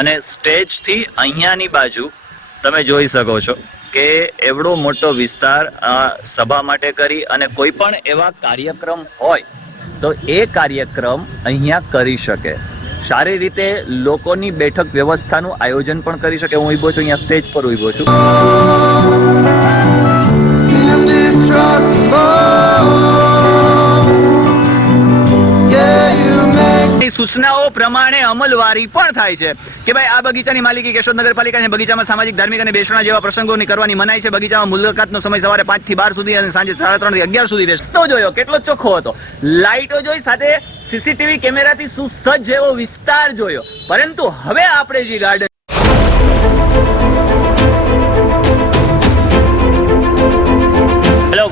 અને સ્ટેજથી અહીંયાની બાજુ તમે જોઈ શકો છો કે એવડો મોટો વિસ્તાર સભા માટે કરી અને કોઈ પણ એવા કાર્યક્રમ હોય તો એ કાર્યક્રમ અહીંયા કરી શકે. સારી રીતે લોકોની બેઠક વ્યવસ્થાનું આયોજન પણ કરી શકે. હું ઊભો છું, અહીંયા સ્ટેજ પર ઊભો છું. સૂચનાઓ પ્રમાણે અમલવારી પણ થાય છે કે ભાઈ આ બગીચાની માલિકી કેશોદ નગરપાલિકા છે બગીચામાં સામાજિક, ધાર્મિક અને બેસણા જેવા પ્રસંગોની કરવાની મનાઈ છે. બગીચામાં મુલાકાતનો સમય સવારે પાંચથી બાર સુધી અને સાંજે સાડા ત્રણથી અગિયાર સુધી રહેશે તો જોયો. કેટલો ચોખ્ખો હતો. લાઇટો જોઈ, સાથે સીસીટીવી કેમેરાથી સુસજ્જ એવો વિસ્તાર જોયો. પરંતુ હવે આપણે જે garden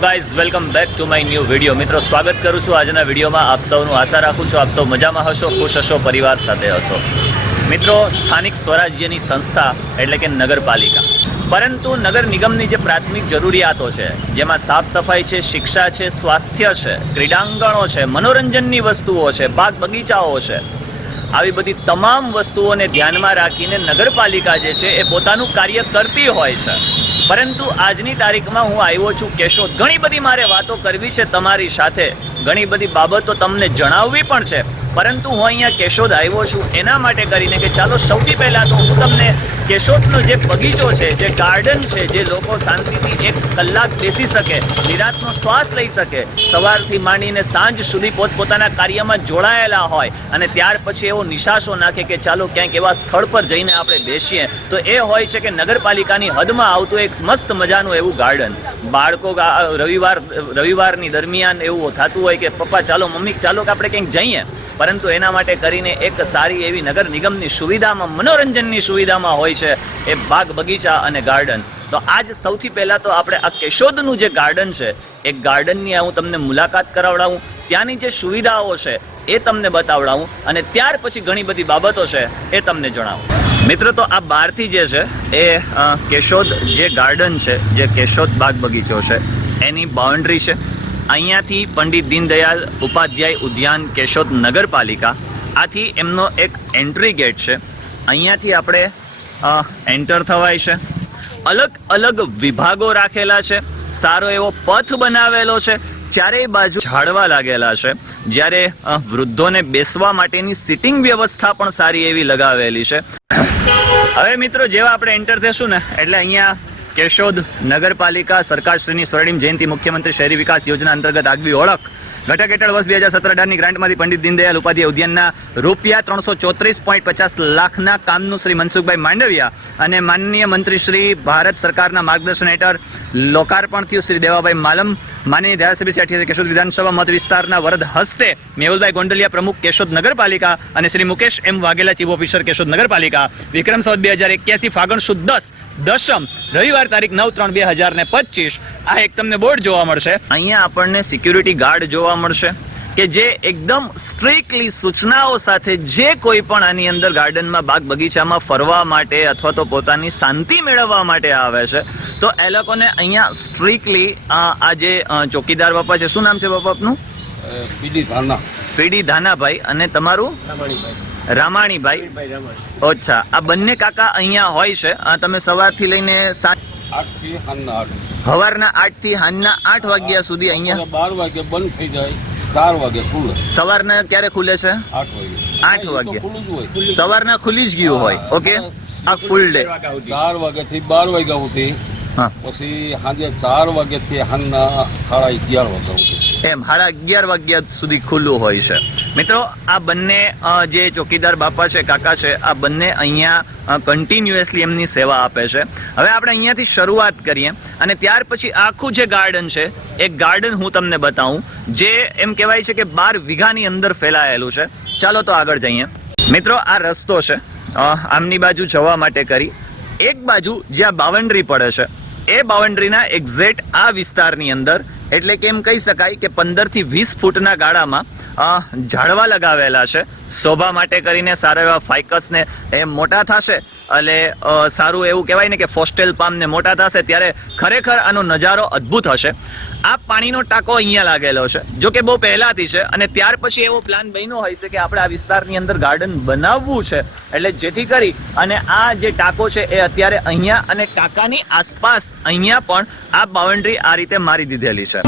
guys welcome back to my new video મિત્રો, સ્વાગત કરું છું આજના વિડીયોમાં. આપ સૌનું આશા રાખું છું, આપ સૌ મજામાં હશો, ખુશ હશો, પરિવાર સાથે હશો. મિત્રો, સ્થાનિક સ્વરાજ્યની સંસ્થા એટલે કે નગરપાલિકા. પરંતુ નગર નિગમની જે પ્રાથમિક જરૂરિયાતો છે, જેમાં સાફ સફાઈ છે, શિક્ષા છે, સ્વાસ્થ્ય છે, ક્રીડાંગણો છે, મનોરંજનની વસ્તુઓ છે, બાગ બગીચાઓ છે, આવી બધી તમામ વસ્તુઓને ધ્યાનમાં રાખીને નગરપાલિકા જે છે, એ પોતાનું કાર્ય કરતી હોય છે. પરંતુ આજની તારીખમાં હું આવ્યો છું કેશોદ ઘણી બધી મારે વાતો કરવી છે તમારી સાથે. ઘણી બધી બાબતો તમને જણાવવી પણ છે. પરંતુ હું અહીંયા કેશોદ આવ્યો છું એના માટે કરીને કે ચાલો સૌથી પહેલાં તો હું તમને કેશોદનો જે બગીચો છે, જે ગાર્ડન છે, જે લોકો શાંતિથી એક કલાક બેસી શકે, નિરાતનો શ્વાસ લઈ શકે, સવારથી માંડીને સાંજ સુધી પોતપોતાના કાર્યમાં જોડાયેલા હોય અને ત્યાર પછી એવો નિશાસો નાખે કે ચાલો ક્યાંક એવા સ્થળ પર જઈને આપણે બેસીએ, તો એ હોય છે કે નગરપાલિકાની હદમાં આવતું એક મસ્ત મજાનું એવું ગાર્ડન બાળકો રવિવાર, રવિવારની દરમિયાન એવું થતું હોય કે, પપ્પા, ચાલો મમ્મી, ચાલો કે આપણે ક્યાંક જઈએ. પરંતુ એના માટે કરીને એક સારી એવી નગર નિગમની સુવિધામાં, મનોરંજનની સુવિધામાં હોય છે એ બાગ બગીચા અને ગાર્ડન તો આજ સૌથી પહેલાં તો આપણે આ કેશોદનું જે ગાર્ડન છે, એ ગાર્ડનની હું તમને મુલાકાત કરાવડાવું. ત્યાંની જે સુવિધાઓ છે, એ તમને બતાવડાવું. અને ત્યાર પછી ઘણી બધી બાબતો છે, એ તમને જણાવું. મિત્રો, તો આ બહારથી જે છે, એ કેશોદ જે ગાર્ડન છે, જે કેશોદ બાગ બગીચો છે, એની બાઉન્ડ્રી છે. અહીંયાથી પંડિત દીનદયાલ ઉપાધ્યાય ઉદ્યાન કેશોદ નગરપાલિકા. આથી એમનો એક એન્ટ્રી ગેટ છે. અહીંયાથી આપણે એન્ટર થવાય છે. અલગ અલગ વિભાગો રાખેલા છે. સારો એવો પથ બનાવેલો છે. ચારેય બાજુ ઝાડવા લાગેલા છે. જ્યારે વૃદ્ધોને બેસવા માટેની સિટિંગ વ્યવસ્થા પણ સારી એવી લગાવેલી છે. હવે મિત્રો, જેવા આપણે એન્ટર થઈશું ને, એટલે અહીંયા કેશોદ નગરપાલિકા સરકારશ્રીની સ્વર્ણિમ જયંતિ મુખ્યમંત્રી શહેરી વિકાસ યોજના અંતર્ગત આગવી ઓળખ ઘટક હેઠળ વર્ષ બે હજાર સત્તર અઢારની ગ્રાન્ટમાંથી પંડિત દીનદયાલ ઉપાધ્યાય ઉદ્યાનના રૂપિયા ત્રણસો ચોત્રીસ પોઈન્ટ પચાસ લાખના કામનું શ્રી મનસુખભાઈ માંડવિયા અને માનનીય મંત્રી શ્રી ભારત સરકારના માર્ગદર્શન હેઠળ લોકાર્પણ થયું. શ્રી દેવાભાઈ માલમ, માનનીય ધારાસભ્ય શ્રી કેશોદ વિધાનસભા મત વિસ્તારના વરદ હસ્તે મેહુલભાઈ ગોંડલિયા પ્રમુખ કેશોદ નગરપાલિકા અને Shri Mukesh M Vaghela chief officer Keshod નગરપાલિકા. વિક્રમ સૌદ બે હજાર એક્યાસી, ફાગણ સુદ દસ દશમ રવિવાર તારીખ નવ ત્રણ બે હજાર ને પચીસ. આ એક તમને બોર્ડ જોવા મળશે. અહીંયા આપણને સિક્યુરિટી ગાર્ડ જોવા મળશે કે જે એકદમ સ્ટ્રિક્ટલી સૂચનાઓ સાથે જે કોઈ પણ આની અંદર ગાર્ડનમાં બાગ બગીચામાં ફરવા માટે અથવા તો પોતાની શાંતિ મેળવવા માટે આવે છે. તો એ લોકોને અહીંયા સ્ટ્રિક્ટલી આ જે ચોકીદાર બાપા છે શું નામ છે બાપા આપનું? પીડી ધાના. પીડી ધાનાભાઈ અને તમારું? રામાણીભાઈ. અચ્છા આ બંને કાકા અહીંયા હોય છે. તમે સવારથી લઈને સાંજ આઠ સવારના આઠ. થી સાંજના આઠ વાગ્યા સુધી અહીંયા બાર વાગે બંધ થઈ જાય ચાર વાગે ખુલે. સવારના ક્યારે ખુલે છે? આઠ વાગે. આઠ સવારના ખુલી જ ગયું હોય ઓકે? આ ફૂલ ડે ચાર વાગે થી બાર વાગ્યા સુધી પછી સાંજે ચાર વાગે થી સાંજના સાડા અગિયાર વાગ્યા સુધી. એમ સાડા અગિયાર વાગ્યા સુધી ખુલ્લું હોય છે. મિત્રો આ બંને જે ચોકીદાર બાપા છે કાકા છે આ બંને અહીંયા કન્ટિન્યુઅસલી એમની સેવા આપે છે. હવે આપણે અહીંયાથી શરૂઆત કરીએ અને ત્યાર પછી આખું જે ગાર્ડન છે એ ગાર્ડન હું તમને બતાવું જે એમ કહેવાય છે કે બાર વીઘાની અંદર ફેલાયેલું છે. ચાલો તો આગળ જઈએ. મિત્રો આ રસ્તો છે આમની બાજુ જવા માટે કરી. એક બાજુ જ્યાં બાઉન્ડ્રી પડે છે એ બાઉન્ડ્રીના એક્ઝેક્ટ આ વિસ્તારની અંદર, એટલે કે એમ કહી શકાય કે પંદરથી વીસ ફૂટના ગાળામાં ઝાડવા લગાવેલા છે. શોભા માટે કરીને સારા એવા ફાઇકસને એ મોટા થશે. એટલે સારું એવું કહેવાય ને કે ફોસ્ટેલ પામને મોટા થશે, ત્યારે ખરેખર આનો નજારો અદ્ભુત હશે. આ પાણીનો ટાંકો અહીંયા લાગેલો છે. જો કે બહુ પહેલાથી છે અને ત્યાર પછી એવો પ્લાન બન્યો હોય છે કે આપણે આ વિસ્તારની અંદર ગાર્ડન બનાવવું છે. એટલે જેથી કરી અને આ જે ટાંકો છે એ અત્યારે અહીંયા અને ટાંકાની આસપાસ અહીંયા પણ આ બાઉન્ડ્રી આ રીતે મારી દીધેલી છે.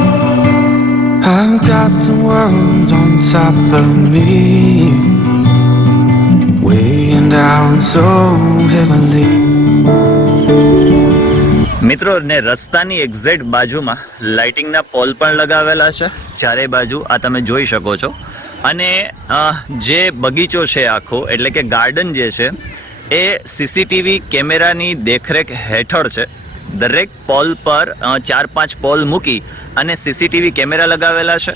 Weighing down so heavily. મિત્રો, ને રસ્તાની એક્ઝેક્ટ બાજુમાં લાઇટિંગના પોલ પણ લગાવેલા છે. ચારે બાજુ આ તમે જોઈ શકો છો. અને જે બગીચો છે આખો, એટલે કે ગાર્ડન જે છે, એ સીસીટીવી કેમેરાની દેખરેખ હેઠળ છે. દરેક પોલ પર ચાર પાંચ પોલ મૂકી અને સીસીટીવી કેમેરા લગાવેલા છે.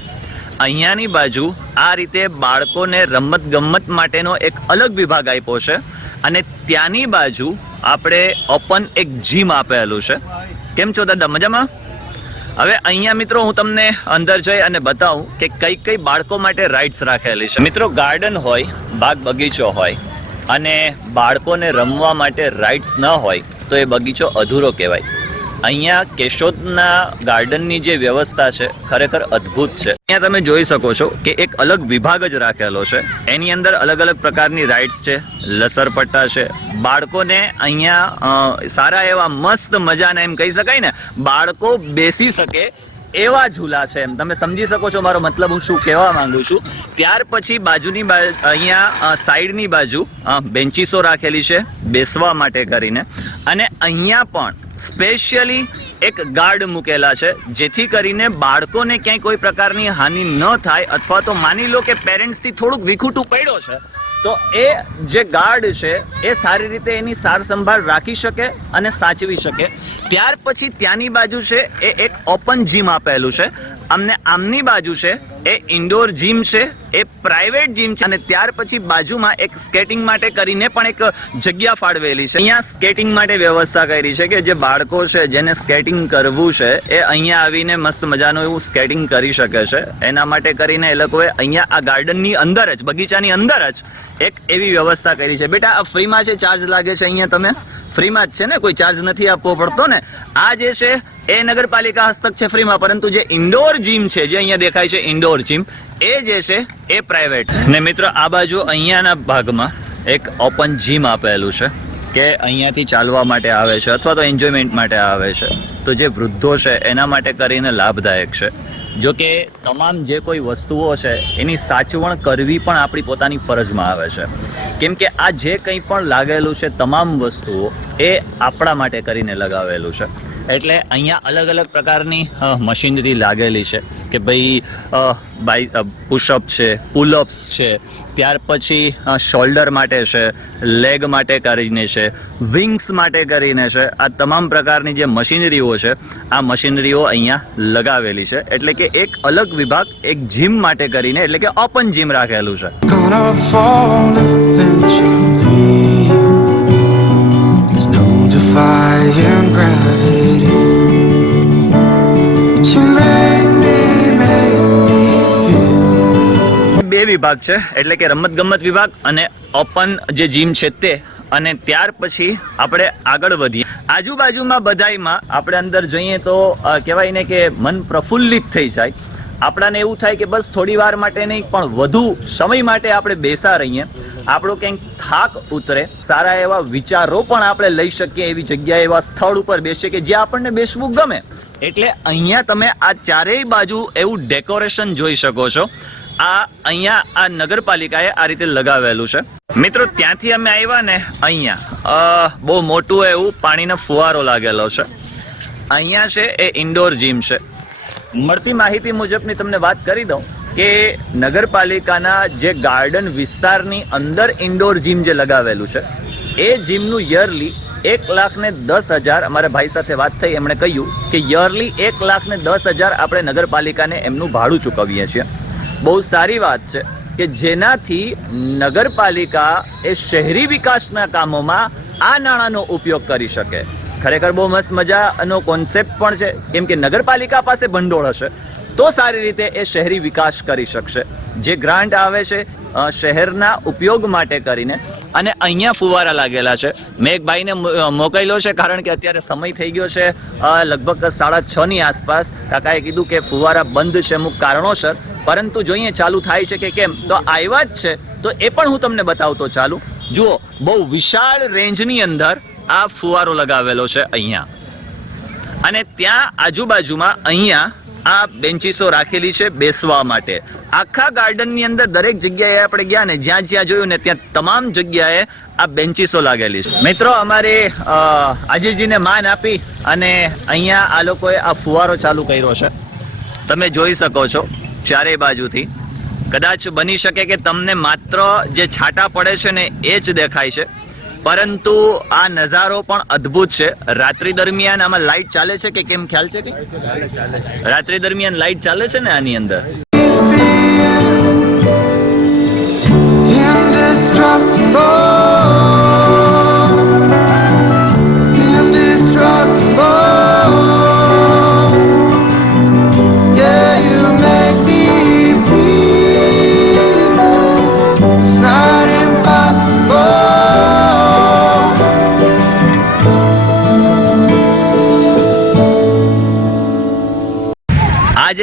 અહીંયાની બાજુ આ રીતે બાળકોને રમત ગમત માટેનો એક અલગ વિભાગ આપ્યો છે. અને ત્યાંની બાજુ આપણે ઓપન એક જીમ આપેલું છે. કેમ છો દાદા? મજામાં? હવે અહીંયા મિત્રો હું તમને અંદર જઈ અને બતાવું કે કઈ કઈ બાળકો માટે રાઇડ્સ રાખેલી છે. મિત્રો ગાર્ડન હોય, બાગ બગીચો હોય અને બાળકોને રમવા માટે રાઇડ્સ ન હોય તો એ બગીચો અધૂરો કહેવાય. અહીંયા કેશોદના ગાર્ડનની જે વ્યવસ્થા છે, ખરેખર અદ્ભુત છે. અહીંયા તમે જોઈ શકો છો કે એક અલગ વિભાગ જ રાખેલો છે. એની અંદર અલગ અલગ પ્રકારની રાઇડ્સ છે, લસરપટ્ટા છે. બાળકોને અહીંયા સારા એવા મસ્ત મજાના એમ કહી શકાય ને, બાળકો બેસી શકે એવા ઝૂલા છે એમ. તમે સમજી શકો છો મારો મતલબ હું શું કહેવા માંગુ છું. ત્યાર પછી બાજુની અહીંયા સાઈડની બાજુ બેન્ચીસો રાખેલી છે બેસવા માટે કરીને. અને અહીંયા પણ સ્પેશિયલી એક ગાર્ડ મૂકેલા છે, જેથી કરીને બાળકોને ક્યાંય કોઈ પ્રકારની હાનિ ન થાય, અથવા તો માની લો કે પેરેન્ટ્સથી થોડુંક વિખૂટું પડ્યો છે, તો એ જે ગાર્ડ છે, એ સારી રીતે એની સાર સંભાળ રાખી શકે અને સાચવી શકે. ત્યાર પછી ત્યાંની બાજુ છે, એ એક ઓપન જીમ આપેલું છે અમને આમની બાજુ છે, એ ઇન્ડોર જીમ છે, એ પ્રાઇવેટ જીમ છે અને ત્યાર પછી બાજુમાં એક સ્કેટિંગ માટે કરીને પણ એક જગ્યા ફાળવેલી છે. અહીંયા સ્કેટિંગ માટે વ્યવસ્થા કરી છે કે જે બાળકો છે, જેને સ્કેટિંગ કરવું છે, એ અહીંયા આવીને મસ્ત મજાનું એવું સ્કેટિંગ કરી શકે છે. એના માટે કરીને એ લોકોએ અહીંયા આ ગાર્ડનની અંદર જ, બગીચાની અંદર જ એક એવી વ્યવસ્થા કરી છે. બેટા, આ ફ્રીમાં છે ચાર્જ લાગે છે અહીંયા તમે? ફ્રીમાં જ છે ને? કોઈ ચાર્જ નથી આપવો પડતો ને? આ જે છે એ નગરપાલિકા હસ્તક છે ફ્રીમાં, પરંતુ જે ઇન્ડોર જીમ છે, જે અહીંયા દેખાય છે ઇન્ડોર જીમ એ જે છે, એ પ્રાઇવેટ ને મિત્રો, આ બાજુ અહીંયાના ભાગમાં એક ઓપન જીમ આપેલું છે, કે અહીંયાથી ચાલવા માટે આવે છે, અથવા તો એન્જોયમેન્ટ માટે આવે છે. તો જે વૃદ્ધો છે, એના માટે કરીને લાભદાયક છે. જો કે તમામ જે કોઈ વસ્તુઓ છે, એની સાચવણ કરવી પણ આપણી પોતાની ફરજમાં આવે છે. કેમ કે આ જે કંઈ પણ લાગેલું છે, તમામ વસ્તુઓ, એ આપણા માટે કરીને લગાવેલું છે. એટલે અહીંયા અલગ અલગ પ્રકારની મશીનરી લાગેલી છે કે ભાઈ બાય પુશઅપ છે, પુલઅપ્સ છે, ત્યાર પછી શોલ્ડર માટે છે, લેગ માટે કરીને છે, વિંગ્સ માટે કરીને છે, આ તમામ પ્રકારની જે મશીનરીઓ છે, આ મશીનરીઓ અહીંયા લગાવેલી છે એટલે કે એક અલગ વિભાગ એક જીમ માટે કરીને, એટલે કે ઓપન જીમ રાખેલું છે defying gravity. બે વિભાગ છે, એટલે કે રમત ગમત વિભાગ અને ઓપન જે જીમ છે તે. અને ત્યાર પછી આપણે આગળ વધીએ. આજુબાજુમાં બધાયમાં આપણે અંદર જઈએ તો કહેવાય ને કે મન પ્રફુલ્લિત થઈ જાય. આપણાને એવું થાય કે બસ થોડી વાર માટે નહીં, પણ વધુ સમય માટે આપણે બેસા રહીએ આપણો કંઈક થાક ઉતરે, સારા એવા વિચારો પણ આપણે લઈ શકીએ એવી જગ્યાએ, એવા સ્થળ ઉપર બેસીએ કે જે આપણને બેસવું ગમે. એટલે અહીંયા તમે આ ચારેય બાજુ એવું ડેકોરેશન જોઈ શકો છો. આ અહીંયા આ નગરપાલિકાએ આ રીતે લગાવેલું છે. મિત્રો, ત્યાંથી અમે આવ્યા ને અહીંયા. બહુ મોટું એવું પાણીનો ફુવારો લાગેલો છે. અહીંયા છે એ ઇન્ડોર જીમ છે. મળતી માહિતી મુજબની તમને વાત કરી દઉં. કે નગરપાલિકાના જે ગાર્ડન વિસ્તારની અંદર ઇન્ડોર જીમ જે લગાવેલું છે, એ જીમનું યરલી એક લાખ ને દસ હજાર, અમારા ભાઈ સાથે વાત થઈ, એમણે કહ્યું કે યરલી એક લાખ ને દસ હજાર આપણે નગરપાલિકાને એમનું ભાડું ચૂકવીએ છીએ. બહુ સારી વાત છે કે જેનાથી નગરપાલિકા એ શહેરી વિકાસના કામોમાં આ નાણાંનો ઉપયોગ કરી શકે. ખરેખર બહુ મસ્ત મજાનો કોન્સેપ્ટ પણ છે, કેમ કે નગરપાલિકા પાસે ભંડોળ હશે. તો સારી રીતે એ શહેરી વિકાસ કરી શકશે. જે ગ્રાન્ટ આવે છે શહેરના ઉપયોગ માટે કરીને અને અહીંયા ફુવારા લાગેલા છે. મેં એક ભાઈને મોકલ્યો છે કારણ કે અત્યારે સમય થઈ ગયો છે લગભગ સાડા છ ની આસપાસ. કાકાએ કીધું કે ફુવારા બંધ છે અમુક કારણોસર. પરંતુ જોઈએ ચાલુ થાય છે કે કેમ, તો આવ્યા જ છે. તો એ પણ હું તમને બતાવતો ચાલુ. જુઓ, બહુ વિશાળ રેન્જની અંદર આ ફુવારો લગાવેલો છે અહીંયા. અને ત્યાં આજુબાજુમાં અહીંયા આ બેન્ચીસો રાખેલી છે બેસવા માટે. આખા ગાર્ડનની અંદર દરેક જગ્યાએ આપણે ગયા ને જ્યાં જ્યાં જોયું ને ત્યાં તમામ જગ્યાએ આ બેન્ચીસો લાગેલી છે. મિત્રો, અમારે આજીજીને માન આપી અને અહીંયા આ લોકોએ આ ફુવારો ચાલુ કર્યો છે. તમે જોઈ શકો છો ચારેય બાજુથી. કદાચ બની શકે કે તમને માત્ર જે છાંટા પડે છે ને એ જ દેખાય છે. પરંતુ આ નજારો પણ અદ્ભુત છે. રાત્રિ દરમિયાન આમાં લાઇટ ચાલે છે કે કેમ ખ્યાલ છે કે? રાત્રિ દરમિયાન લાઇટ ચાલે છે ને આની અંદર? Indestructible.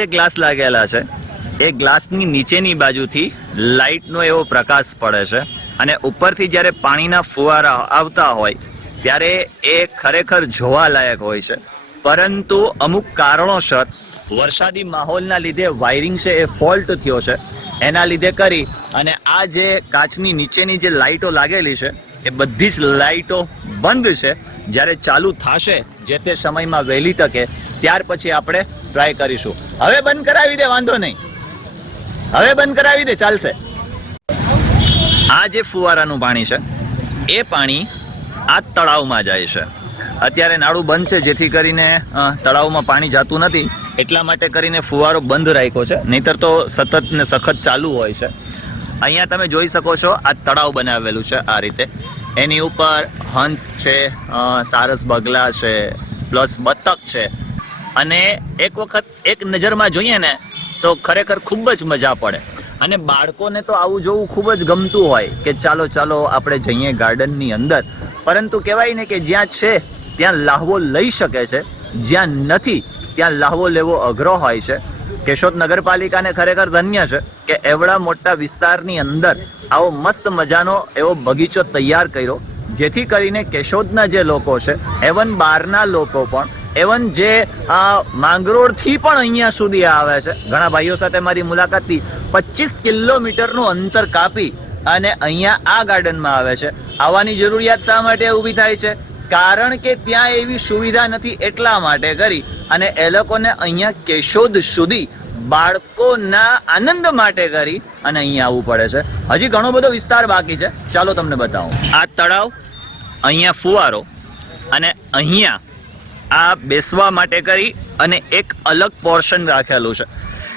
જે ગ્લાસ લાગેલા છે. એ ગ્લાસની નીચેની બાજુથી લાઇટનો એવો પ્રકાશ પડે છે અને ઉપરથી જ્યારે પાણીના ફુવારા આવતા હોય, ત્યારે એ ખરેખર જોવાલાયક હોય છે. પરંતુ અમુક કારણોસર વરસાદી માહોલના લીધે વાયરિંગ છે એ ફોલ્ટ થયો છે. એના લીધે કરી અને આ જે કાચની નીચેની જે લાઇટો લાગેલી છે, એ બધી જ લાઇટો બંધ છે. જ્યારે ચાલુ થશે, જે તે સમયમાં વહેલી તકે ત્યાર પછી આપણે ટ્રાય કરીશું. હવે બંધ કરાવી દે, વાંધો નહીં. હવે બંધ કરાવી દે, ચાલશે. આ જે ફુવારાનું પાણી છે, એ પાણી આ તળાવમાં જાય છે. અત્યારે નાળું બંધ છે, જેથી કરીને તળાવમાં પાણી જતું નથી. એટલા માટે કરીને ફુવારો બંધ રાખ્યો છે. નહીતર તો સતત ને સખત ચાલુ હોય છે. અહીંયા તમે જોઈ શકો છો, આ તળાવ બનાવેલું છે આ રીતે. એની ઉપર હંસ છે સારસ બગલા છે, પ્લસ બતક છે. અને એક વખત એક નજરમાં જોઈએ ને, તો ખરેખર ખૂબ જ મજા પડે. અને બાળકોને તો આવું જોવું ખૂબ જ ગમતું હોય કે ચાલો ચાલો આપણે જઈએ ગાર્ડનની અંદર. પરંતુ કહેવાય ને કે જ્યાં છે, ત્યાં લાહવો લઈ શકે છે. જ્યાં નથી, ત્યાં લાહવો લેવો અઘરો હોય છે. કેશોદ નગરપાલિકાને ખરેખર ધન્ય છે કે એવડા મોટા વિસ્તારની અંદર આવો મસ્ત મજાનો એવો બગીચો તૈયાર કર્યો. જેથી કરીને કેશોદના જે લોકો છે, એવન બહારના લોકો પણ એવન જે માંગરોળથી પણ અહીંયા સુધી આવે છે. ઘણા ભાઈઓ સાથે મારી મુલાકાત થઈ પચીસ કિલોમીટરનું અંતર કાપી અને અહીંયા આ ગાર્ડનમાં આવે છે. આવવાની જરૂરિયાત શા માટે ઊભી થાય છે? કારણ કે ત્યાં એવી સુવિધા નથી એટલા માટે કરી અને એ લોકોને અહીંયા કેશોદ સુધી બાળકોના આનંદ માટે કરી અને અહીંયા આવવું પડે છે. હજી ઘણો બધો વિસ્તાર બાકી છે. ચાલો તમને બતાવું. આ તળાવ અહીંયા ફુવારો અને અહીંયા આ બેસવા માટે કરી અને એક અલગ પોર્શન રાખેલું છે.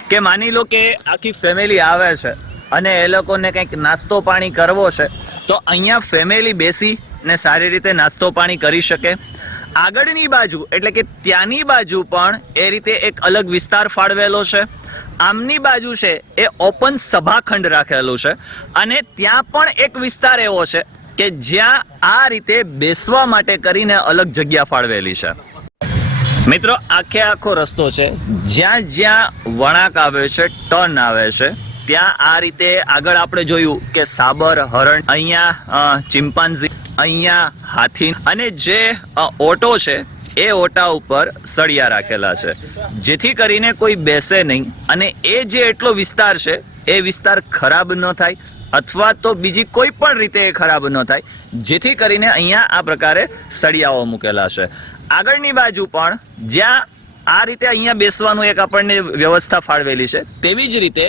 કે માની લો કે આખી ફેમિલી આવે છે અને એ લોકોને કંઈક નાસ્તો પાણી કરવો છે, તો અહીંયા ફેમિલી બેસી ને સારી રીતે નાસ્તો પાણી કરી શકે. આગળની બાજુ, એટલે કે ત્યાંની બાજુ પણ એ રીતે એક અલગ વિસ્તાર ફાળવેલો છે. આમની બાજુ છે એ ઓપન સભાખંડ રાખેલું છે અને ત્યાં પણ એક વિસ્તાર એવો છે કે જ્યાં આ રીતે બેસવા માટે કરીને અલગ જગ્યા ફાળવેલી છે. મિત્રો, આખે આખો રસ્તો છે. જ્યાં જ્યાં વળાંક આવે છે ટર્ન આવે છે, ત્યાં આ રીતે આગળ આપણે જોયું કે સાબર, હરણ, અહીંયા ચિમ્પાન્ઝી અહીંયા હાથી અને જે ઓટો છે, એ ઓટા ઉપર સળિયા રાખેલા છે. જેથી કરીને કોઈ બેસે નહીં અને એ જે એટલો વિસ્તાર છે, એ વિસ્તાર ખરાબ ન થાય અથવા તો બીજી કોઈ પણ રીતે એ ખરાબ ન થાય. જેથી કરીને અહીંયા આ પ્રકારે સળિયાઓ મૂકેલા છે. આગળની બાજુ પણ જ્યાં આ રીતે અહીંયા બેસવાનું એક આપણને વ્યવસ્થા ફાળવેલી છે, તેવી જ રીતે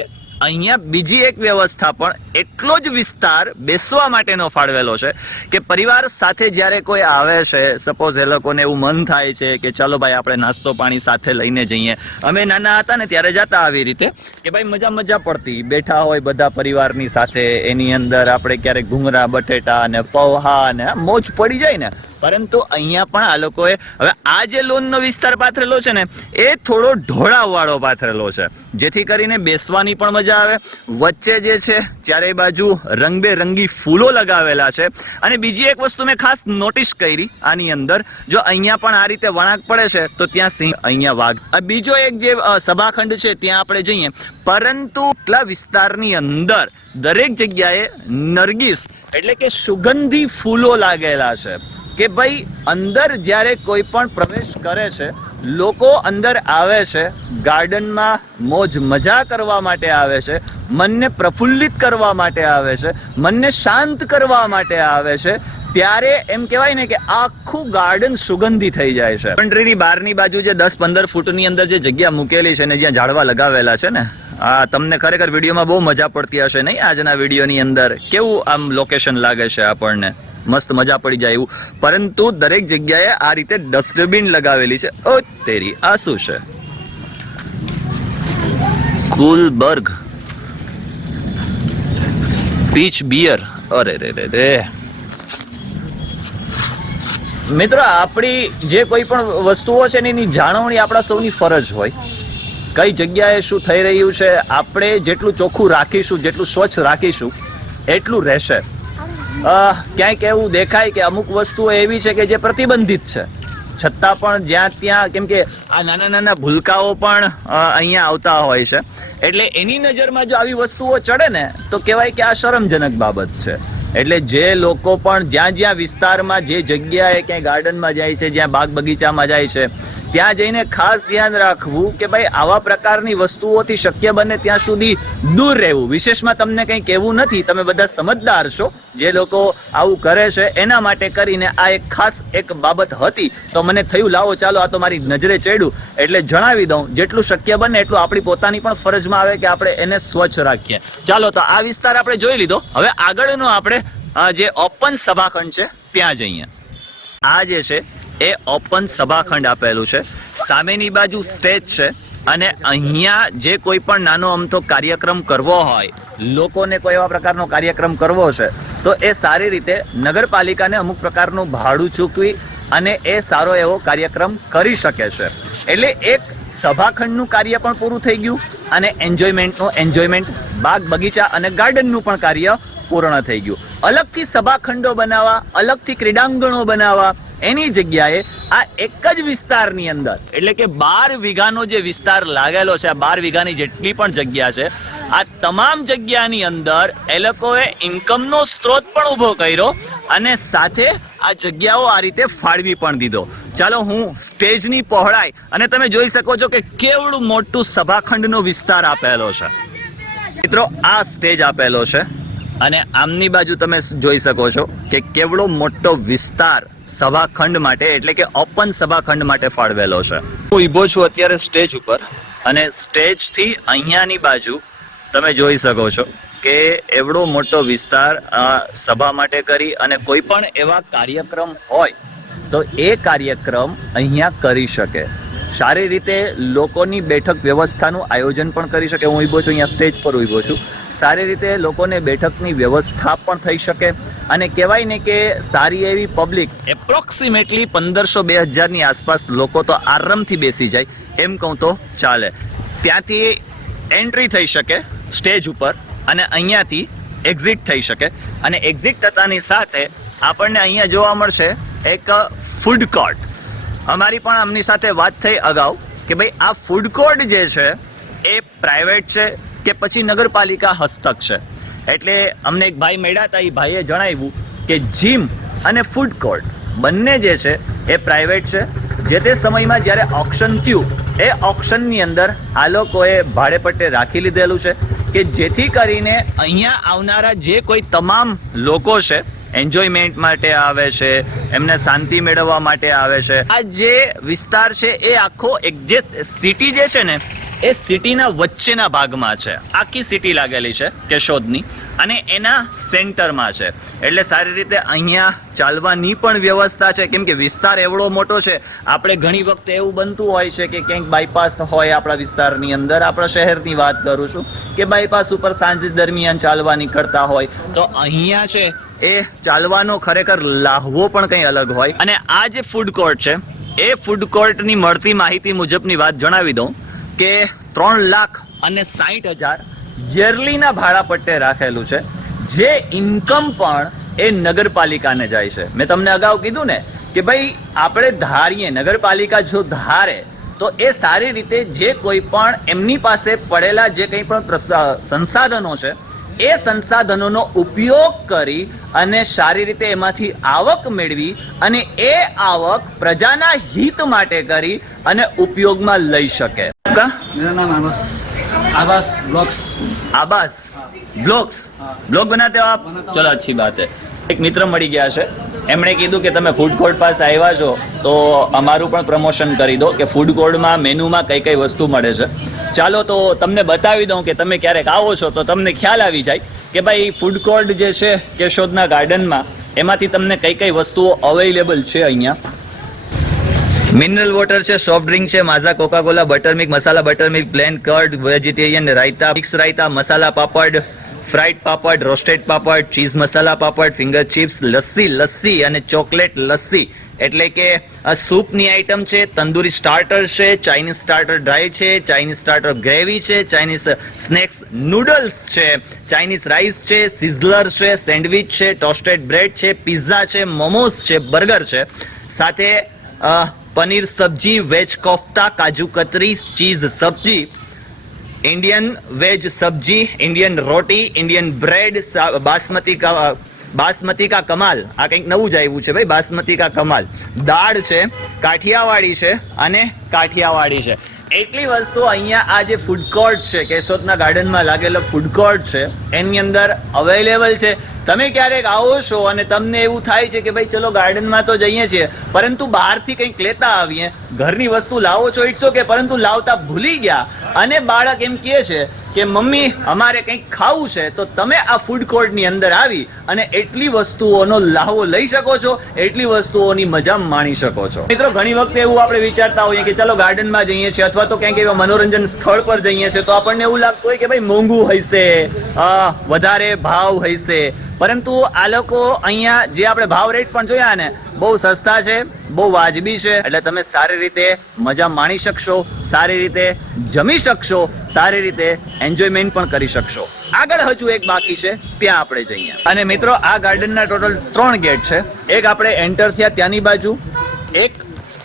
અહીંયા બીજી એક વ્યવસ્થા પણ એટલો જ વિસ્તાર બેસવા માટેનો ફાળવેલો છે કે પરિવાર સાથે જ્યારે કોઈ આવે છે સપોઝ એ લોકોને એવું મન થાય છે કે ચાલો ભાઈ આપણે નાસ્તો પાણી સાથે લઈને જઈએ. અમે નાના હતા ને ત્યારે જતા આવી રીતે કે ભાઈ મજા મજા પડતી. બેઠા હોય બધા પરિવારની સાથે, એની અંદર આપણે ક્યારેક ઘૂંગરા બટેટા ને પૌહા ને મોજ પડી જાય ને. પરંતુ અહીંયા પણ આ લોકોએ, હવે આ જે લોનનો વિસ્તાર પાથરેલો છે ને, એ થોડો ઢોળાવવાળો પાથરેલો છે. જેથી કરીને બેસવાની પણ મજા આવે. વચ્ચે જે છે ચારે બાજુ રંગબેરંગી ફૂલો લગાવેલા છે. અને બીજી એક વસ્તુ મેં ખાસ નોટિસ કરી આની અંદર. જો અહીંયા પણ આ રીતે વળાંક પડે છે, તો ત્યાં સિંહ અહીંયા વાઘ. બીજો એક જે સભાખંડ છે, ત્યાં આપણે જઈએ. પરંતુ એટલા વિસ્તારની અંદર દરેક જગ્યાએ નરગીસ એટલે કે સુગંધી ફૂલો લાગેલા છે. કે ભાઈ, અંદર જ્યારે કોઈ પણ પ્રવેશ કરે છે, લોકો અંદર આવે છે, ગાર્ડનમાં મોજ મજા કરવા માટે આવે છે, મનને પ્રફુલ્લિત કરવા માટે આવે છે, મનને શાંત કરવા માટે આવે છે, ત્યારે એમ કહેવાય ને કે આખું ગાર્ડન સુગંધી થઈ જાય છે. કન્ટ્રીની બહારની બાજુ જે દસ પંદર ફૂટની અંદર જે જગ્યા મૂકેલી છે ને જ્યાં ઝાડવા લગાવેલા છે ને, આ તમને ખરેખર વિડીયોમાં બહુ મજા પડતી હશે નહીં આજના વિડીયોની અંદર? કેવું આમ લોકેશન લાગે છે આપણને? મસ્ત મજા પડી જાય એવું. પરંતુ દરેક જગ્યાએ આ રીતે ડસ્ટબિન લગાવેલી છે. ઓ, તેરી આ શું છે. કુલબર્ગ પીચ બિયર. અરે, રે રે રે. મિત્રો, આપણી જે કોઈ પણ વસ્તુઓ છે ને એની જાળવણી આપણા સૌની ફરજ હોય. કઈ જગ્યાએ શું થઈ રહ્યું છે, આપણે જેટલું ચોખ્ખું રાખીશું, જેટલું સ્વચ્છ રાખીશું, એટલું રહેશે. ક્યાંક એવું દેખાય કે અમુક વસ્તુઓ એવી છે કે જે પ્રતિબંધિત છે. છતાં પણ જ્યાં ત્યાં, કેમ કે આ નાના નાના ભૂલકાઓ પણ અહીંયા આવતા હોય છે. એટલે એની નજરમાં જો આવી વસ્તુઓ ચડે ને, તો કહેવાય કે આ શરમજનક બાબત છે. એટલે જે લોકો પણ જ્યાં જ્યાં વિસ્તારમાં, જે જગ્યાએ ક્યાંય ગાર્ડનમાં જાય છે, જ્યાં બાગ બગીચામાં જાય છે ત્યાં જઈને ખાસ ધ્યાન રાખવું કે ભાઈ આવા પ્રકારની વસ્તુઓથી શક્ય બને ત્યાં સુધી દૂર રહેવું. વિશેષમાં તમને કંઈ કહેવું નથી, તમે બધા સમજદાર છો. જે લોકો આવું કરે છે, એના માટે કરીને આ એક ખાસ એક બાબત હતી. તો મને થયું, લાવો ચાલો આ તો મારી નજરે ચડ્યું. એટલે જણાવી દઉં, જેટલું શક્ય બને એટલું આપણી પોતાની પણ ફરજમાં આવે કે આપણે એને સ્વચ્છ રાખીએ. ચાલો, તો આ વિસ્તાર આપણે જોઈ લીધો. હવે આગળનો આપણે જે ઓપન સભાખંડ છે, ત્યાં જઈએ. આ જે છે એ ઓપન સભાખંડ આપેલું છે. સામેની બાજુ સ્ટેજ છે અને અહીંયા જે કોઈ પણ નાનો અમથો કાર્યક્રમ કરવો હોય, લોકોને કોઈ એવા પ્રકારનો કાર્યક્રમ કરવો છે, તો એ સારી રીતે નગરપાલિકાને અમુક પ્રકારનું ભાડું ચૂકવી અને એ સારો એવો કાર્યક્રમ કરી શકે છે. એટલે એક સભાખંડનું કાર્ય પણ પૂરું થઈ ગયું અને એન્જોયમેન્ટનું એન્જોયમેન્ટ, બાગ બગીચા અને ગાર્ડનનું પણ કાર્ય પૂર્ણ થઈ ગયું. અલગથી સભાખંડો બનાવવા, અલગથી ક્રીડાંગણો બનાવવા, એની જગ્યાએ આ એક જ વિસ્તારની અંદર, એટલે કે બાર વીઘાનો જે વિસ્તાર લાગેલો છે, આ બાર વીઘાની જેટલી પણ જગ્યા છે, આ તમામ જગ્યાની અંદર એ લોકોએ ઇન્કમનો સ્ત્રોત પણ ઊભો કર્યો અને સાથે આ જગ્યાઓ આ રીતે ફાળવી પણ દીધો. ચાલો હું સ્ટેજની પહોળાઈ અને તમે જોઈ શકો છો કે કેવડું મોટું સભાખંડનો વિસ્તાર આપેલો છે. મિત્રો, આ સ્ટેજ આપેલો છે. અને આમની બાજુ તમે જોઈ શકો છો કે કેવડો મોટો વિસ્તાર સભાખંડ માટે એટલે કે ઓપન સભાખંડ માટે ફાળવેલો છે. હું ઈભો છું અત્યારે સ્ટેજ ઉપર. અને સ્ટેજથી અહીંયાની બાજુ તમે જોઈ શકો છો કે એવડો મોટો વિસ્તાર સભા માટે કરી અને કોઈ પણ એવા કાર્યક્રમ હોય તો એ કાર્યક્રમ અહીંયા કરી શકે. સારી રીતે લોકોની બેઠક વ્યવસ્થાનું આયોજન પણ કરી શકે. હું ઊભો છું અહીંયા સ્ટેજ પર ઊભો છું. સારી રીતે લોકોને બેઠકની વ્યવસ્થા પણ થઈ શકે. અને કહેવાય ને કે સારી એવી પબ્લિક એપ્રોક્સિમેટલી પંદરસો બે હજારની આસપાસ લોકો તો આરામથી બેસી જાય. એમ કહું તો ચાલે. ત્યાંથી એન્ટ્રી થઈ શકે સ્ટેજ ઉપર અને અહીંયાથી એક્ઝિટ થઈ શકે. અને એક્ઝિટ થતાની સાથે આપણને અહીંયા જોવા મળશે એક ફૂડ કોર્ટ અમારી પણ આમની સાથે વાત થઈ અગાઉ કે ભાઈ આ ફૂડ કોર્ટ જે છે એ પ્રાઇવેટ છે કે પછી નગરપાલિકા હસ્તક છે. એટલે અમને એક ભાઈ મળ્યા હતા એ ભાઈએ જણાવ્યું કે જીમ અને ફૂડ કોર્ટ બંને જે છે એ પ્રાઇવેટ છે. જે તે સમયમાં જ્યારે ઓક્શન થયું, એ ઓક્શનની અંદર આ લોકોએ ભાડે પટ્ટે રાખી લીધેલું છે કે જેથી કરીને અહીંયા આવનારા જે કોઈ તમામ લોકો છે એન્જોયમેન્ટ માટે આવે છે, એમને શાંતિ મેળવવા માટે આવે છે. આ જે વિસ્તાર છે, એ આખો એક જે સિટી જે છે ને એ સિટીના વચ્ચેના ભાગમાં છે. આખી સિટી લાગેલી છે કેશોદની અને એના સેન્ટરમાં છે. એટલે સારી રીતે અહીંયા ચાલવાની પણ વ્યવસ્થા છે. કેમ કે વિસ્તાર એવડો મોટો છે. આપણે ઘણી વખતે એવું બનતું હોય છે કે ક્યાંક બાયપાસ હોય આપણા વિસ્તારની અંદર. આપણા શહેરની વાત કરું છું કે બાયપાસ ઉપર સાંજ દરમિયાન ચાલવા નીકળતા હોય. તો અહીંયા છે એ ચાલવાનો ખરેખર લાહવો પણ કંઈ અલગ હોય. અને આ જે ફૂડ કોર્ટ છે, એ ફૂડ કોર્ટની મળતી માહિતી મુજબની વાત જણાવી દઉં. કે ત્રણ લાખ અને સાહીઠ હજાર યરલીના ભાડા પટ્ટે રાખેલું છે. જે ઇન્કમ પણ એ નગરપાલિકાને જાય છે. મેં તમને અગાઉ કીધું ને કે ભાઈ, આપણે ધારીએ, નગરપાલિકા જો ધારે, તો એ સારી રીતે જે કોઈ પણ એમની પાસે પડેલા જે કંઈ પણ સંસાધનો છે એ સંસાધનોનો ઉપયોગ કરી અને સારી રીતે એમાંથી આવક મેળવી અને એ આવક પ્રજાના હિત માટે કરી અને ઉપયોગમાં લઈ શકે. Abbas Abbas blogs Abbas blogs blog બનાતે ચલો અચ્છી બાત હે. એક મિત્ર મળી ગયા છે. એમણે કીધું કે તમે ફૂડ કોર્ટ પાસે આવ્યા છો તો અમારું પણ પ્રમોશન કરી દો કે ફૂડ કોર્ટમાં મેનુમાં કઈ કઈ વસ્તુ મળે છે. ચાલો તો તમને બતાવી દઉં કે તમે ક્યારેક આવો છો તો તમને ખ્યાલ આવી જાય કે ભાઈ ફૂડ કોર્ટ જે છે કેશોદના ગાર્ડનમાં, એમાંથી તમને કઈ કઈ વસ્તુઓ અવેલેબલ છે અહીંયા? મિનરલ વોટર છે સોફ્ટ ડ્રિંક છે, Maaza Coca Cola butter milk masala butter milk plain curd vegetarian raita mix raita, masala, papad fried papad, roasted papad, cheese masala papad, finger chips, lassi lassi અને chocolate lassi. એટલે કે સૂપની item છે, tandoori starter છે, Chinese starter dry છે, Chinese starter gravy છે, Chinese snacks noodles છે, Chinese rice છે, સિઝલર છે, સેન્ડવિચ છે, ટોસ્ટેડ બ્રેડ છે, પિઝા છે મોમોસ છે, બર્ગર છે. સાથે paneer sabzi, veg kofta, kaju katri, cheese sabzi Indian veg sabzi Indian roti Indian bread basmati basmati કા કમાલ આ કંઈક નવું જ આવ્યું છે ભાઈ બાસમતી કા કમાલ દાળ છે, કાઠિયાવાડી છે અને કાઠિયાવાડી છે. એટલી વસ્તુ અહીંયા આ જે ફૂડ કોર્ટ છે, કેશોદના ગાર્ડનમાં લાગેલો ફૂડ કોર્ટ છે, એની અંદર અવેલેબલ છે. તમે ક્યારેક આવો છો અને તમને એવું થાય છે કે ભાઈ ચલો ગાર્ડનમાં તો જઈએ છીએ, પરંતુ બહારથી કંઈક લેતા આવીએ, ઘરની વસ્તુ લાવો છો ઇટ્સ ઓકે પરંતુ લાવતા ભૂલી ગયા. અને બાળક એમ કહે છે કે મમ્મી, અમારે કંઈક ખાવું છે, તો તમે આ ફૂડ કોર્ટની અંદર આવી અને એટલી વસ્તુઓનો લાહવો લઈ શકો છો, એટલી વસ્તુઓની મજા માણી શકો છો. મિત્રો, ઘણી વખતે એવું આપણે વિચારતા હોઈએ કે ચલો ગાર્ડનમાં જઈએ છીએ અથવા તો ક્યાંક એવા મનોરંજન સ્થળ પર જઈએ છીએ, તો આપણને એવું લાગતું હોય કે ભાઈ મોંઘું હશે વધારે ભાવ હશે પરંતુ આ લોકો અહીંયા જે આપણે ભાવ રેટ પણ જોયા ને, બહુ સસ્તા છે, બહુ વાજબી છે. એટલે તમે સારી રીતે મજા માણી શકશો, સારી રીતે જમી શકશો સારી રીતે એન્જોયમેન્ટ પણ કરી શકશો. આગળ હજુ એક બાકી છે, ત્યાં આપણે જઈએ. અને મિત્રો, આ ગાર્ડનના ટોટલ ત્રણ ગેટ છે. એક આપણે એન્ટર થયા ત્યાંની બાજુ, એક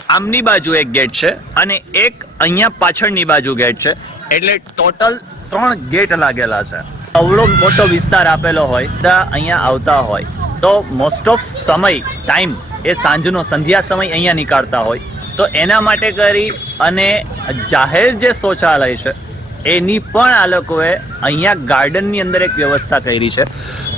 આમની બાજુ એક ગેટ છે, અને એક અહીંયા પાછળની બાજુ ગેટ છે. એટલે ટોટલ ત્રણ ગેટ લાગેલા છે. અવળો મોટો વિસ્તાર આપેલો હોય ત્યાં અહીંયા આવતા હોય. તો મોસ્ટ ઓફ સમય ટાઈમ એ સાંજનો સંધ્યા સમય અહીંયા નીકાળતા હોય. તો એના માટે કરી અને જાહેર જે શૌચાલય છે એની પણ આ લોકોએ અહીંયા ગાર્ડનની અંદર એક વ્યવસ્થા કરી છે.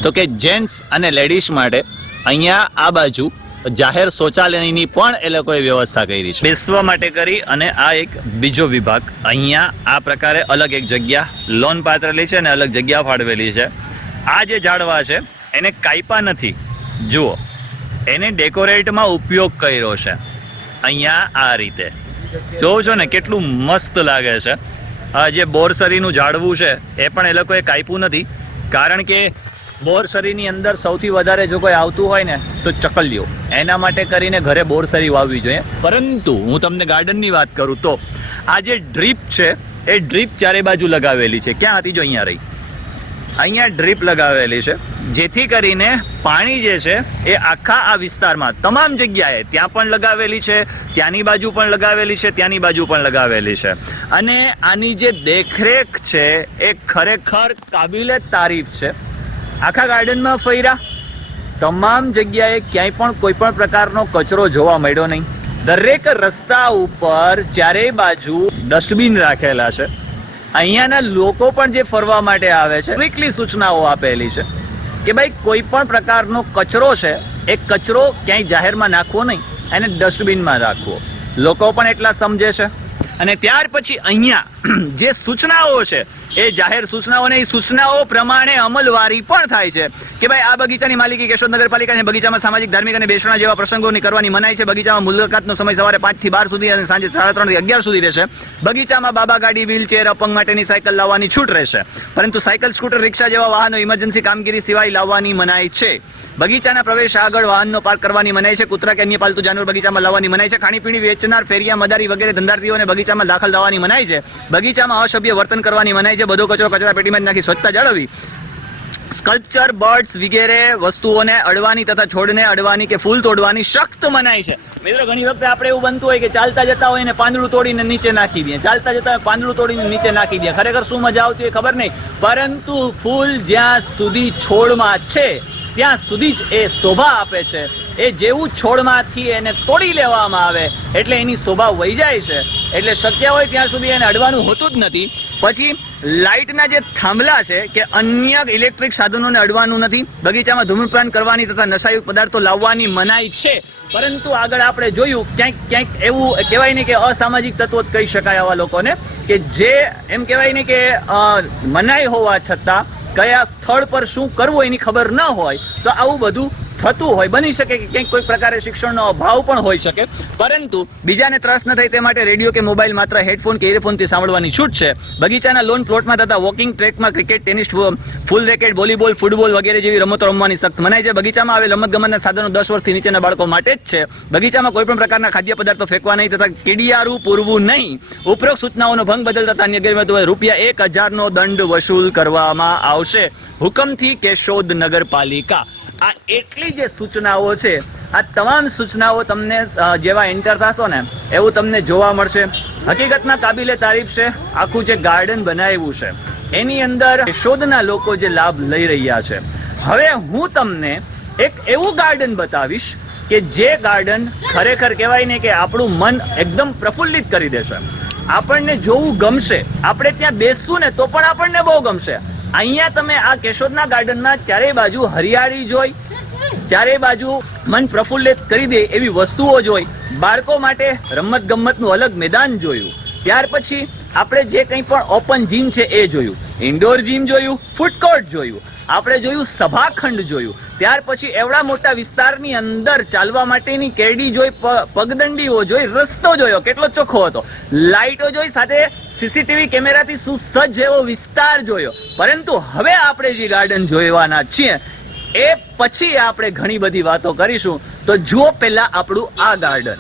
તો કે જેન્ટ્સ અને લેડીઝ માટે અહીંયા આ બાજુ જાહેર શૌચાલયની પણ એ લોકોએ વ્યવસ્થા કરી છે. બેસવા માટે કરી અને આ એક બીજો વિભાગ અહીંયા આ પ્રકારે અલગ એક જગ્યા લોન પાત્રેલી છે અને અલગ જગ્યા ફાળવેલી છે. આ જે ઝાડવા છે, એને કાપ્યા નથી. જુઓ, એને ડેકોરેટમાં ઉપયોગ કર્યો છે. અહીંયા આ રીતે. જોવો છો ને, કેટલું મસ્ત લાગે છે. જે બોરસરીનું ઝાડવું છે, એ પણ એ લોકોએ કાપ્યું નથી. કારણ કે બોરસરીની અંદર સૌથી વધારે જો કોઈ આવતું હોય ને, તો ચકલીઓ. એના માટે કરીને ઘરે બોરસરી વાવવી જોઈએ. પરંતુ હું તમને ગાર્ડનની વાત કરું તો, આ જે ડ્રીપ છે, એ ડ્રીપ ચારે બાજુ લગાવેલી છે. ક્યાં હતી જો અહીંયા રહી? અહીંયા ડ્રીપ લગાવેલી છે. જેથી કરીને પાણી જે છે એ આખા આ વિસ્તારમાં તમામ જગ્યાએ ત્યાં પણ લગાવેલી છે, ત્યાંની બાજુ પણ લગાવેલી છે, ત્યાંની બાજુ પણ લગાવેલી છે. અને આની જે દેખરેખ છે એ ખરેખર કાબિલે તારીફ છે. આખા ગાર્ડનમાં ફર્યા. તમામ જગ્યાએ ક્યાંય પણ કોઈ પણ પ્રકારનો કચરો જોવા મળ્યો નહીં. દરેક રસ્તા ઉપર ચારેય બાજુ ડસ્ટબિન રાખેલા છે. અહીંયાના લોકો પણ જે ફરવા માટે આવે છે સ્ટ્રિક્ટલી સૂચનાઓ આપેલી છે કે ભાઈ કોઈ પણ પ્રકારનો કચરો છે, એ કચરો ક્યાંય જાહેરમાં નાખવો નહીં, એને ડસ્ટબિનમાં રાખવો. લોકો પણ એટલા સમજે છે. અને ત્યાર પછી અહીંયા જે સૂચનાઓ છે એ જાહેર સૂચનાઓને સૂચનાઓ પ્રમાણે અમલવારી પણ થાય છે. કે ભાઈ, આ બગીચાની માલિકી કેશોદ નગરપાલિકા અને બગીચામાં સામાજિક, ધાર્મિક અને બેસણા જેવા પ્રસંગોની કરવાની મનાઈ છે. બગીચામાં મુલાકાતનો સમય સવારે પાંચથી બાર સુધી અને સાંજે સાડા ત્રણથી અગિયાર સુધી રહેશે. બગીચામાં બાબા ગાડી વ્હીલચેર અપંગ માટેની સાયકલ લાવવાની છૂટ રહેશે. પરંતુ સાયકલ, સ્કૂટર, રિક્ષા જેવા વાહનો, ઇમરજન્સી કામગીરી સિવાય લાવવાની મનાઈ છે. બગીચાના પ્રવેશ આગળ વાહનનો પાર્ક કરવાની મનાઈ છે. કૂતરા કે અન્ય પાલતુ જાનવર બગીચામાં લાવવાની મનાઈ છે. ખાણીપીણી, વેચનાર, ફેરિયા, મદારી વગેરે ધંધાર્થીઓને બગીચામાં દાખલ થવાની મનાઈ છે. બગીચામાં અસભ્ય વર્તન કરવાની મનાઈ છે. બધો કચરો કચરા પેટીમાં જ નાખી સ્વચ્છતા જાળવવી સ્કલ્પચર બર્ડ્સ વગેરે વસ્તુઓને અડવાની તથા છોડને અડવાની કે ફૂલ તોડવાની સખ્ત મનાઈ છે. મિત્રો, ઘણી વખતે આપણે એવું બનતું હોય કે ચાલતા જતા હોય ને પાંદડું તોડીને નીચે નાખી દે ચાલતા જતા હોય પાંદડું તોડીને નીચે નાખી દે ખરેખર શું મજા આવતી હોય ખબર નહીં. પરંતુ ફૂલ જ્યાં સુધી છોડમાં છે ત્યાં સુધી જ એ શોભા આપે છે. એ જેવું છોડમાંથી એને તોડી લેવામાં આવે એટલે એની શોભા વહી જાય છે. એટલે શક્ય હોય ત્યાં સુધી એને અડવાનું હોતું જ નથી. પછી લાઇટના જે થાંભલા છે કે અન્ય ઇલેક્ટ્રિક સાધનોને અડવાનું નથી. બગીચામાં ધૂમ્રપાન કરવાની તથા નશાયુક્ત પદાર્થો લાવવાની મનાઈ છે. પરંતુ આગળ આપણે જોયું, ક્યાંક ક્યાંક એવું કહેવાય ને કે અસામાજિક તત્વો જ કહી શકાય આવા લોકોને કે જે એમ કહેવાય ને કે મનાઈ હોવા છતાં કયા સ્થળ પર શું કરવું એની ખબર ન હોય તો આવું બધું થતું હોય, બની શકે કે ક્યાંક કોઈ પ્રકારે શિક્ષણનો અભાવ પણ હોઈ શકે. પરંતુ બીજાને ત્રાસ ન થાય તે માટે રેડિયો કે મોબાઈલ માત્ર હેડફોન કે ઇયરફોનથી સાંભળવાની છૂટ છે. બગીચાના લોન પ્લોટમાં તથા વોકિંગ ટ્રેકમાં ક્રિકેટ, ટેનિસ ફૂલ રેકેટ, વોલીબોલ, ફૂટબોલ વગેરે જેવી રમતો રમવાની સખ્ત મનાય છે. બગીચામાં આવેલ રમતગમતના સાધનો દસ વર્ષથી નીચેના બાળકો માટે જ છે. બગીચામાં કોઈ પણ પ્રકારના ખાદ્ય પદાર્થો ફેંકવા નહીં તથા કીડિયારું પૂરવું નહીં. ઉપરોક્ત સૂચનાઓનો ભંગ બદલતા અન્ય હોય રૂપિયા એક હજારનો દંડ વસૂલ કરવામાં આવશે. હુકમથી કેશોદ નગરપાલિકા આ એટલી જે સૂચનાઓ છે, આ તમામ સૂચનાઓ તમને જેવા એન્ટર થશો ને, એવું તમને જોવા મળશે. હકીકતમાં કાબિલે તારીફ છે, આખું જે ગાર્ડન બનાવ્યું છે. એની અંદર શોધના લોકો જે લાભ લઈ રહ્યા છે. હવે હું તમને એક એવું ગાર્ડન બતાવીશ કે જે ગાર્ડન ખરેખર કહેવાય ને કે આપણું મન એકદમ પ્રફુલ્લિત કરી દેશે. આપણને જોવું ગમશે. આપણે ત્યાં બેસશું ને તો પણ આપણને બહુ ગમશે. અહીંયા તમે આ કેશોદના ગાર્ડનમાં ચારેય બાજુ હરિયાળી જોઈ ચારે બાજુ મન પ્રફુલ્લિત કરી દે એવી વસ્તુઓ જોઈ. બાળકો માટે રમત ગમતનું અલગ મેદાન જોયું. ત્યાર પછી આપણે જે કંઈ પણ ઓપન જીમ છે એ જોયું. ઇન્ડોર જીમ જોયું, ફૂડ કોર્ટ જોયું. આપણે જોયું સભાખંડ જોયું. ત્યાર પછી એવડા મોટા વિસ્તારની અંદર ચાલવા માટેની કેડી જોઈ પગદંડીઓ જોઈ, રસ્તો જોયો, કેટલો ચોખ્ખો હતો. લાઇટો જોઈ, સાથે સીસીટીવી કેમેરાથી સુસજ્જ એવો વિસ્તાર જોયો. પરંતુ હવે આપણે જે ગાર્ડન જોવાના છીએ, એ પછી આપણે ઘણી બધી વાતો કરીશું. તો જુઓ પહેલા આપણું આ ગાર્ડન.